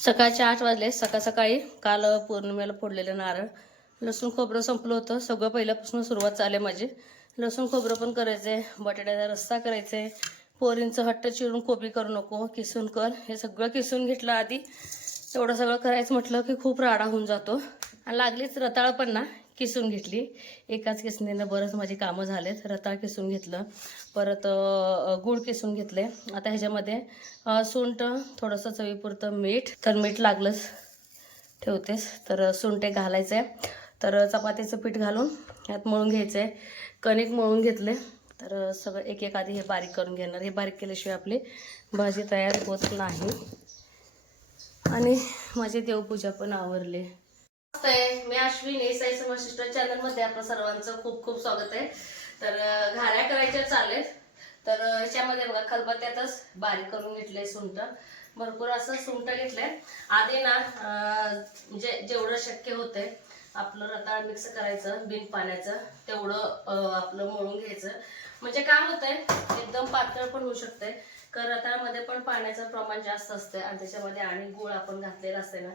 सकाळचे 8 वाजले. सकाळी काल पौर्णिमेला फोडलेलं नारळ, लसूण खोबरं संपलं होतं. सगळं पहिल्यापासून सुरुवात चालू आहे माझी. लसूण खोबरं पण करायचंय, बटाट्याचा रस्सा करायचाय, पोरींचं हट्ट चिरून कोबी करू नको किसून कर, हे सगळं किसून घेतलं आधी. एवढं सगळं करायचं म्हटलं की खूप राडा होऊन जातो. आणि लागलीच रताळ पण ना किसून घेतली. एकाच किसणीनं बरंच माझी कामं झालेत. रताळ किसून घेतलं, परत गूळ किसून घेतले. आता ह्याच्यामध्ये सुंठ, थोडंसं चवीपुरतं मीठ, तर मीठ लागलंच ठेवतेस तर सुंठ घालायचं आहे. तर चपातीचं पीठ घालून ह्यात मळून घ्यायचं आहे. कणिक मळून घेतले. तर सगळं एक एक आधी हे बारीक करून घेणार. हे बारीक केल्याशिवाय आपली भाजी तयार होत नाही. आणि माझी देवपूजा पण आवरली. मी अश्विनी साई समशिष्ट चॅनल मध्ये आपलं सर्वांचं खूप खूप स्वागत आहे. तर घाऱ्या करायच्या चालेल. तर ह्याच्यामध्ये बघा खलबत्त्यातच बारीक करून घेतले सुंठ. भरपूर असं सुंठ घेतलंय. आधी ना म्हणजे जेवढं शक्य होतंय आपलं रताळ मिक्स करायचं बिन पाण्याचं, तेवढं आपलं मळून घ्यायचं. म्हणजे काय होतंय एकदम पातळ पण होऊ शकते, कारण रताळमध्ये पण पाण्याचं प्रमाण जास्त असतं आणि त्याच्यामध्ये आणि गूळ आपण घातलेला असते ना,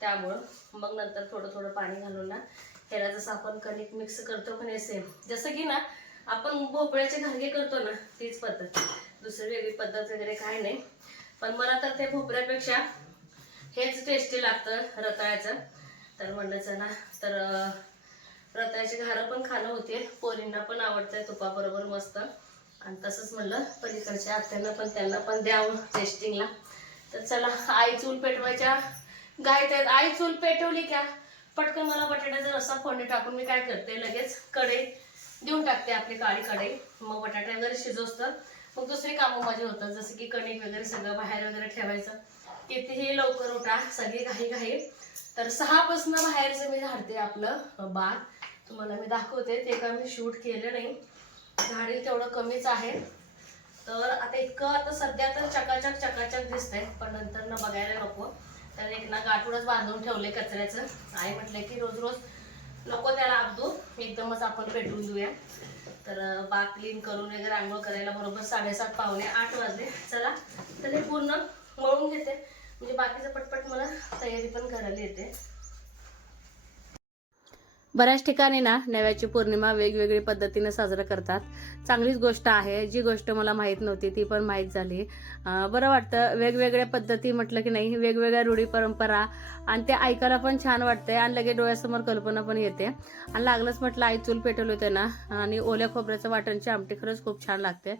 त्यामुळं मग नंतर थोडं थोडं पाणी घालून ना ह्याला जसं आपण कणिक मिक्स करतो पण सेम जसं की ना आपण भोपळ्याचे घारगे करतो ना तीच पद्धत. दुसरी वेगळी पद्धत वगैरे काय नाही. पण मला तर ते भोपळ्यापेक्षा हेच टेस्टी लागतं रताळ्याचं. तर म्हणलं चला तर रताळ्याचे घारं पण खाणं होते, पोरींना पण आवडतंय तुपाबरोबर मस्त. आणि तसंच म्हणलं पलीकडच्या आत्यांना पण त्यांना पण द्यावं टेस्टिंगला. तर चला आई चूल पेटवायच्या गायत आहेत. आई चूल पेटवली का पटकन मला बटाट्याचा रस्सा फोडणी टाकून मी काय करते लगेच कढई देऊन टाकते, आपली काळी कढई. मग बटाटे वगैरे शिजवतं, मग दुसरी कामं माझी होतात जसं की कणिक वगैरे सगळं बाहेर वगैरे ठेवायचं. कितीही लवकर उठा, सगळी घाई घाई. तर 6 पासून बाहेरचं मी झाडते आपलं बाग. तुम्हाला मी दाखवते, ते का मी शूट केलं नाही, झाडी तेवढं कमीच आहे. तर आता इतकं आता सध्या तर चकाचक चकाचक दिसतंय, पण नंतर ना बघायला नको. तर एक ना गाठूडच बांधून ठेवले कचऱ्याचं. आई म्हटले की रोज रोज नको त्याला अब्दू, एकदमच आपण पेटवून देऊया. तर बाग क्लीन करून वगैरे आंघोळ करायला बरोबर 7:30 पावणे 8 वाजले. चला तर हे पूर्ण मळून घेते, म्हणजे बाकीचं पटपट मला तयारी पण करायला येते. बऱ्याच ठिकाणी ना नव्याची पौर्णिमा वेगवेगळी पद्धतीने साजरा करतात. चांगलीच गोष्ट आहे. जी गोष्ट मला माहीत नव्हती ती पण माहीत झाली. बरं वाटतं वेगवेगळ्या पद्धती म्हटलं की नाही, वेगवेगळ्या रूढी परंपरा, आणि ते ऐकायला पण छान वाटतंय आणि लगेच डोळ्यासमोर कल्पना पण येते. आणि लागलंच म्हटलं आई चूल पेटवली होते ना, आणि ओल्या खोबऱ्याचं वाटणची आमटी खरंच खूप छान लागते.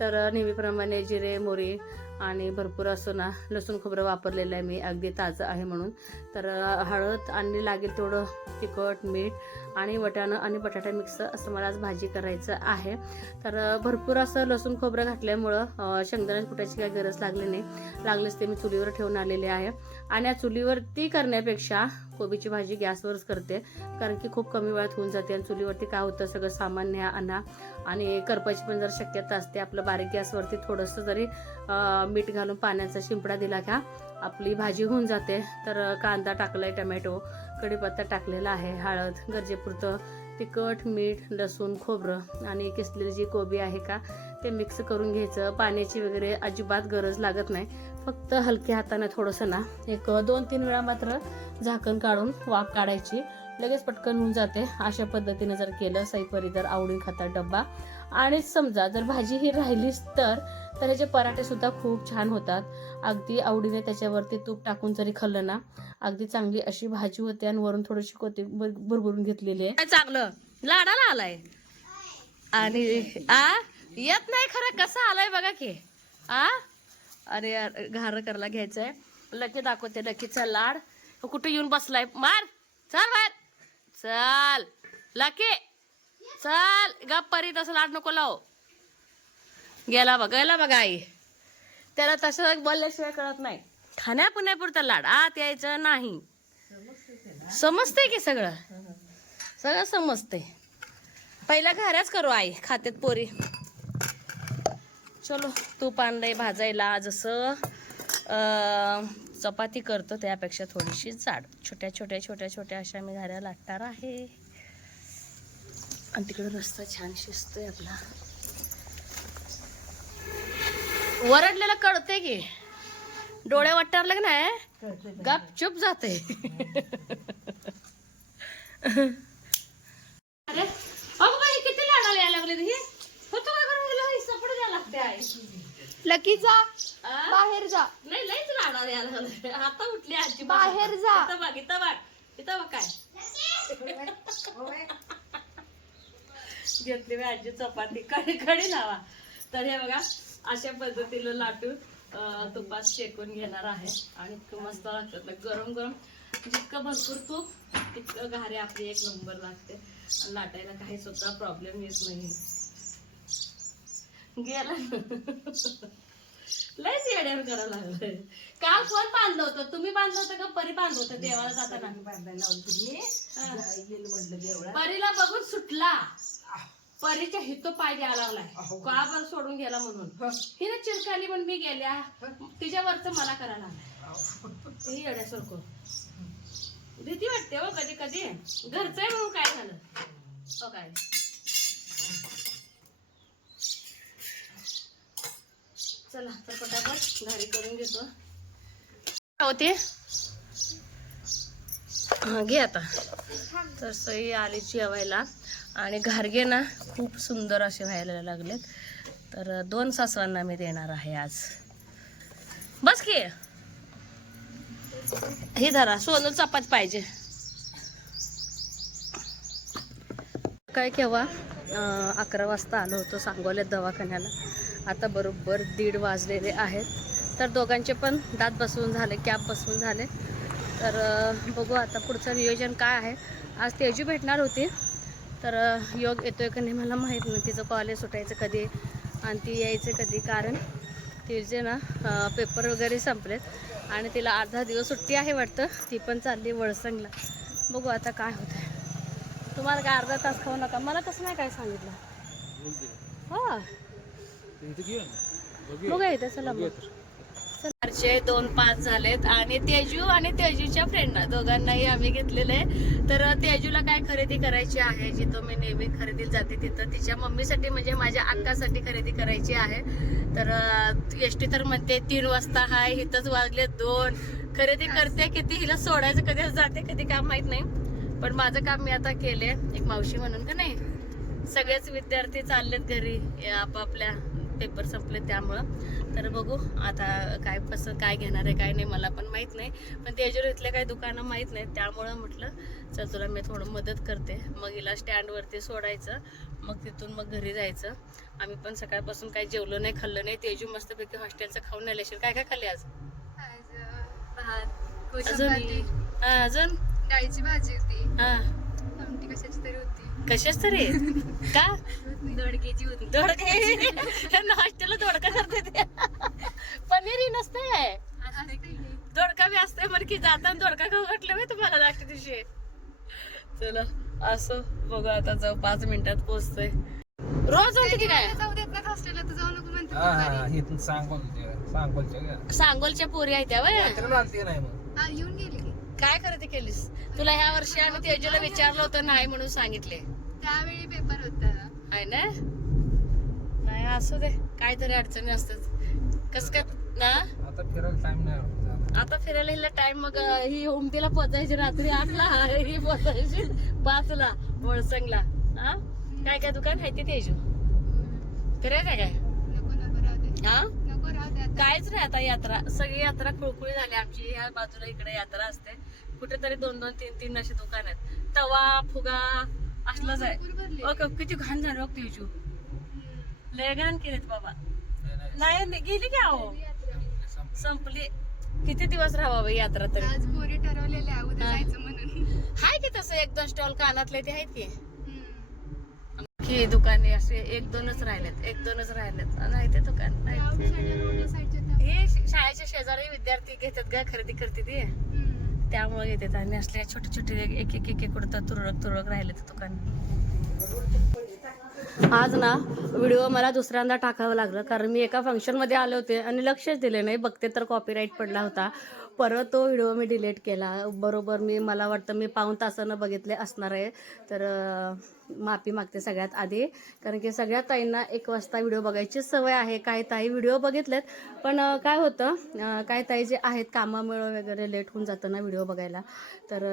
तर नेहमीप्रमाणे जिरे मोहरी आणि भरपूर असं ना लसूण खोबरं वापरलेलं आहे मी, अगदी ताजं आहे म्हणून. तर हळद आणि लागेल तेवढं तिखट मीठ आणि वटाणं आणि बटाटा मिक्स असं मला आज भाजी करायचं आहे. तर भरपूर असं लसूण खोबरं घातल्यामुळं शेंगदाणे कुटायची काही गरज लागली नाही. लागलीच ते मी चुलीवर ठेवून आलेले आहे. आणि या चुलीवरती करण्यापेक्षा कोबीची भाजी गॅसवरच करते, कारण की खूप कमी वेळात होऊन जाते. आणि चुलीवरती काय होतं सगळं सामान न्या आणा, आणि करपायची पण जर शक्यता असते. आपलं बारीक गॅसवरती थोडंसं जरी मीठ घालून पाण्याचा शिंपडा दिला का आपली भाजी होऊन जाते. तर कांदा टाकलाय, टमॅटो, कढीपत्ता टाकलेला आहे, हळद, गरजेपुरतं तिखट मीठ लसूण खोबरं आणि किसलेली जी कोबी आहे का ते मिक्स करून घ्यायचं. पाण्याची वगैरे अजिबात गरज लागत नाही. फक्त हलक्या हाताने थोडंसं ना एक 2-3 वेळा मात्र झाकण काढून वाफ काढायची, लगेच पटकन होऊन जाते. अशा पद्धतीने जर केलं सईपरी जर आवडीन खातात डब्बा. आणि समजा जर भाजी ही राहिलीच तर ह्याचे पराठे सुद्धा खूप छान होतात. अगदी आवडीने त्याच्यावरती तूप टाकून जरी खाल्लं ना, अगदी चांगली अशी भाजी होते. आणि वरून थोडीशी कोथिंबीर भरभरून घेतलेली आहे. चांगलं लाडाला आलाय आणि येत नाही खरं कसं आलाय बघा की. अरे घार करायला घ्यायचंय. लकी दाखवते, लकीचा लाड कुठे येऊन बसलाय. मार चल बाहेर चल लकी चल, गप परी तसं लाड नको लाव. गेला बघा आई. त्याला तसं बोलल्याशिवाय कळत नाही. खाण्यापुण्यापुरता लाड, आत यायचं नाही. समजतंय की सगळं सगळं समजतंय. पहिल्या घाऱ्याच करू आई, खात्यात पोरी. चलो तूप आणलंय भाजायला. जसं चपाती करतो त्यापेक्षा थोडीशी जाड, छोट्या छोट्या छोट्या छोट्या अशा मी घाऱ्या लाटणार आहे. आणि तिकडे रस्ता छान शिजतोय आपला. वरडलेलं कळते की, डोळे वाटणार की नाही गपचूप जाते. अरे बाई किती लाडाला यायला लागले हे होतो का करून सपड द्यायला लागते आहे. लकीचा बाहेर जा. नाही लईच लाडाला यायला लागले. आता उठली आजी बाहेर जा. इथं बघ काय घेतली मी आजी चपाती कडी लावा. तर हे बघा अशा पद्धतीनं लाटून तुपात शेकून घेणार आहे आणि इतकं मस्त लागतात ना गरम गरम. जितकं भरपूर तूप तितकं घारी आपली एक नंबर लागते आणि लाटायला काही सुद्धा प्रॉब्लेम येत नाही. गेला लयच येड्यावर करायला लागलं. काल कोण बांधलं होतं? तुम्ही बांधलं होतं का परी बांधलं होतं देवाला जाताना? परीला बघून सुटला. परीच्या हितो पाय द्यायला लागलाय का बरं सोडून गेला म्हणून. हिने चिरकाली पण मी गेल्या तिच्यावरच मला करायला लागलाय. हे येड्यासारखं भीती वाटते हो कधी कधी. घरचं आहे म्हणून काय झालं हो काय. चला तर पटापट घारी करून घेतो. होते घे आता. तर सई आली जेवायला आणि घारगे ना खूप सुंदर असे व्हायला लागलेत. तर 2 सासवांना मी देणार आहे आज. बस की हे धरा सोनू चपात पाहिजे. काय केव्हा 11 वाजता आलो होतो सांगोल्यात दवाखान्याला. आता बरोबर 1:30 वाजलेले आहेत. तर दोघांचे पण दात बसवून झाले, कॅप बसवून झाले. तर बघू आता पुढचं नियोजन काय आहे. आज तेजू भेटणार होती तर योग येतोय का नाही मला माहीत नाही. तिचं कॉलेज सुटायचं कधी आणि ती यायचं कधी. कारण तिचे ना पेपर वगैरे संपलेत आणि तिला 8-10 दिवस सुट्टी आहे वाटतं. ती पण चालली वळसंगला. बघू आता काय होतं. तुम्हाला काय अर्धा तास खाऊ नका मला कसं नाही काय सांगितलं. हा बघा इथं चला मग. 2:05 झालेत आणि तेजू आणि तेजूच्या फ्रेंडना दोघांनाही आम्ही घेतलेले आहे. तर तेजूला काय खरेदी करायची आहे जिथं मी नेहमी खरेदीला जाते तिथं तिच्या मम्मीसाठी म्हणजे माझ्या अक्कासाठी खरेदी करायची आहे. तर एसटी तर म्हणते 3 वाजता हाय इथंच वाजले 2. खरेदी करते किती हिला सोडायचं कधी जाते कधी काम माहित नाही. पण माझं काम मी आता केले एक मावशी म्हणून का नाही. सगळेच विद्यार्थी चाललेत घरी आपापल्या पेपर संपले त्यामुळं. तर बघू आता काय घेणार आहे काय नाही मला पण माहित नाही. पण तेजूर इथले काही दुकानं माहित नाहीत त्यामुळं म्हटलं चल तुला मी थोडं मदत करते. मग हिला स्टँडवरती सोडायचं मग तिथून मग घरी जायचं. आम्ही पण सकाळपासून काही जेवलो नाही खाल्लं नाही. तेजू मस्तपैकी हॉस्टेलचं खाऊन आल्याशील. काय काय खाल्ली आज? अजून डाळीची भाजी होती. हा कशाची तरी होती. कशाच तरी का दोडक्याची होती. दोडके हॉस्टेलला दोडका करते ते. पनीर नसते दोडका बी असते मग की जाताना दोडका खाऊ घातलं मी तुम्हाला लागते दिवशी. चला असं बघू आता जाऊ 5 मिनिटात पोहोचतोय. रोज होते की काय जाऊ देत नाही हॉस्टेलला तर जाऊ नको म्हणते. सांगोलच्या पोरी आहेत त्या वय येऊन गेली की काय खरेदी केलीस? तुला ह्या वर्षी आम्ही तेजूला विचारलं होतं नाही म्हणून सांगितले. त्यावेळी पेपर होता आहे ना. नाही असू दे काहीतरी अडचणी असतात. कस काय ना आता फिरायला टाइम नाही. आता फिरायला हिला टाइम. मग ही उमटीला पोचायची रात्री 8ला ही पोचायची 5ला वळसंगला. हा काय काय दुकान आहे ते तेजू फिरायचं काय? नको नको राहू दे. हा नको राहू दे. काहीच नाही आता यात्रा सगळी यात्रा खुळखुळी झाली आमची. ह्या बाजूला इकडे यात्रा असते कुठेतरी 2-2, 3-3 असे दुकान आहेत. तवा फुगा असलंच आहे. ओके किती घाण झालं बघ तेजू. लय घाण केलेत बाबा. नाही गेली की अहो संपली. किती दिवस राहावा बाई यात्रा तरी. आज पोरी ठरवलेले आहे उद्या जायचं म्हणून. हाय की तसं 1-2 स्टॉल कानातले ते आहेत की. की दुकाने असे 1-2च राहिलेत 1-2च राहिलेत. नाही ते दुकान नाही. हे शाळेच्या शेजारी विद्यार्थी घेतात का खरेदी करते ते त्यामुळे घेतात. आणि असले छोटे छोटे एक एक एक कुठं तुरळक राहिले ते दुकान. आज ना व्हिडिओ मला दुसऱ्यांदा टाकावं लागलं कारण मी एका फंक्शनमध्ये आले होते आणि लक्षच दिले नाही. बघते तर कॉपीराईट पडला होता. परत तो व्हिडिओ मी डिलीट केला. बरोबर मला वाटतं मी 1.5 तासानं बघितले असणार आहे. तर माफी मागते सगळ्यात आधी, कारण की सगळ्या ताईंना 1 वाजता व्हिडिओ बघायची सवय आहे. काही ताई व्हिडिओ बघितलेत, पण काय होतं, काही ताई जे आहेत कामामुळे वगैरे लेट होऊन जातं ना व्हिडिओ बघायला, तर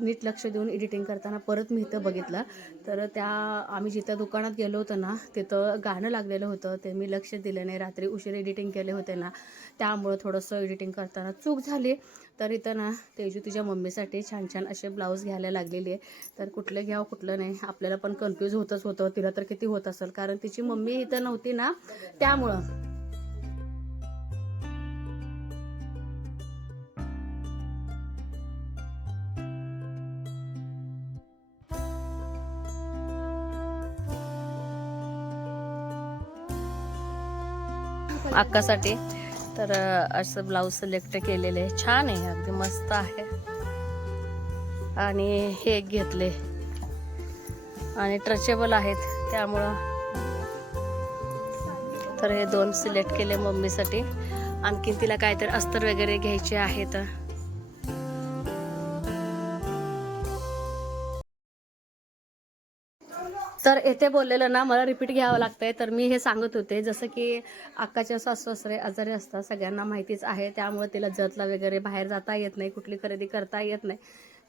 नीट लक्ष देऊन एडिटिंग करताना परत मी इथं बघितलं, तर आम्ही जिथं दुकानात गेलो होतो ना तिथं गाणं लागलेलं होतं, ते मी लक्ष दिलं नाही. रात्री उशीर एडिटिंग केले होते ना, त्यामुळं थोडंसं एडिटिंग करताना चूक झाली. तर इथं ना तेजू तिच्या मम्मीसाठी छान छान असे ब्लाऊज घ्यायला लागलेली आहे. तर कुठलं घ्यावं कुठलं नाही आपल्याला पण कन्फ्यूज होतच होतं. तिला तर किती होत असेल, कारण तिची मम्मी इथं नव्हती ना, त्यामुळं. अक्कासाठी तर असं ब्लाऊज सिलेक्ट केलेले आहे. छान आहे, अगदी मस्त आहे. आणि हे एक घेतले आणि ट्रचेबल आहेत त्यामुळं. तर हे 2 सिलेक्ट केले मम्मीसाठी. आणखीन तिला काहीतरी अस्तर वगैरे घ्यायचे आहेत. तर येथे बोललेलं ना मला रिपीट घ्यावं लागतंय. तर मी हे सांगत होते, जसं की अक्काचे सासू सासरे आजारी असतात, सगळ्यांना माहितीच आहे. त्यामुळे तिला जतला वगैरे बाहेर जाता येत नाही, कुठली खरेदी करता येत नाही.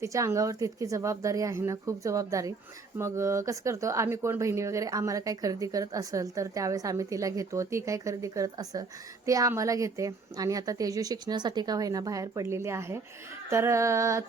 तिच्या अंगावरती इतकी जबाबदारी आहे ना, खूप जबाबदारी. मग कसं करतो आम्ही, कोण बहिणी वगैरे आम्हाला काही खरेदी करत असेल तर त्यावेळेस आम्ही तिला घेतो, ती काही खरेदी करत असेल ते आम्हाला घेते. आणि आता तेजू शिक्षणासाठी का होईना बाहेर पडलेली आहे, तर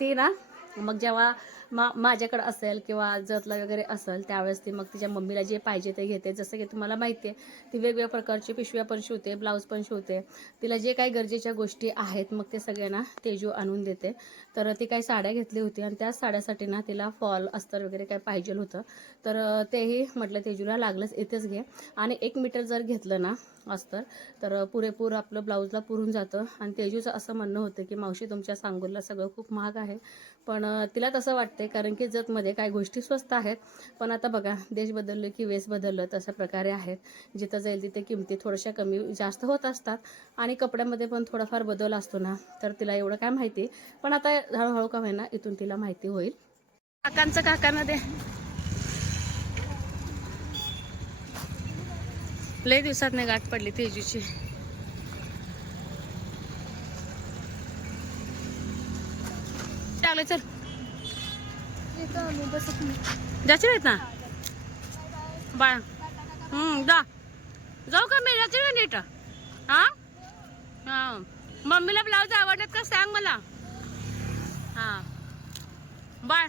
ती ना मग जेव्हा माझ्याकडे असेल किंवा जतला वगैरे असेल त्यावेळेस ती मग तिच्या मम्मीला जे पाहिजे ते घेते. जसं की तुम्हाला माहिती आहे, ती वेगवेगळ्या प्रकारची पिशव्या पण शिवते, ब्लाऊज पण शिवते. तिला जे काही गरजेच्या गोष्टी आहेत मग ते सगळे ना तेजू आणून देते. तर ती काही साड्या घेतली होती आणि त्याच साड्यासाठी ना तिला फॉल अस्तर वगैरे काय पाहिजे होतं, तर तेही म्हटलं तेजूला लागलंच इथेच घे. आणि 1 मीटर जर घेतलं ना अस्तर तर पुरेपूर आपलं ब्लाऊजला पुरून जातं. आणि तेजूचं असं म्हणणं होतं की मावशी तुमच्या सांगोलला सगळं खूप महाग आहे, पण तिला तसं वाटते कारण की जतमध्ये काही गोष्टी स्वस्त आहेत. पण आता बघा, देश बदललं की वेश बदललं तशा प्रकारे आहेत. जिथं जाईल तिथे किमती थोड्याशा कमी जास्त होत असतात आणि कपड्यामध्ये पण थोडाफार बदल असतो ना. तर तिला एवढं काय माहिती, पण आता हळूहळू का होईना इथून तिला माहिती होईल. काकांना दे. लय दिवसात नाही गाठ पडली तेजूची. चालेल चल, जायचे नाहीत ना बाळा. जाऊ का मी, जायचे ना नीट. हा मम्मीला ब्लाऊज आवडतात का सांग मला. हा बाय.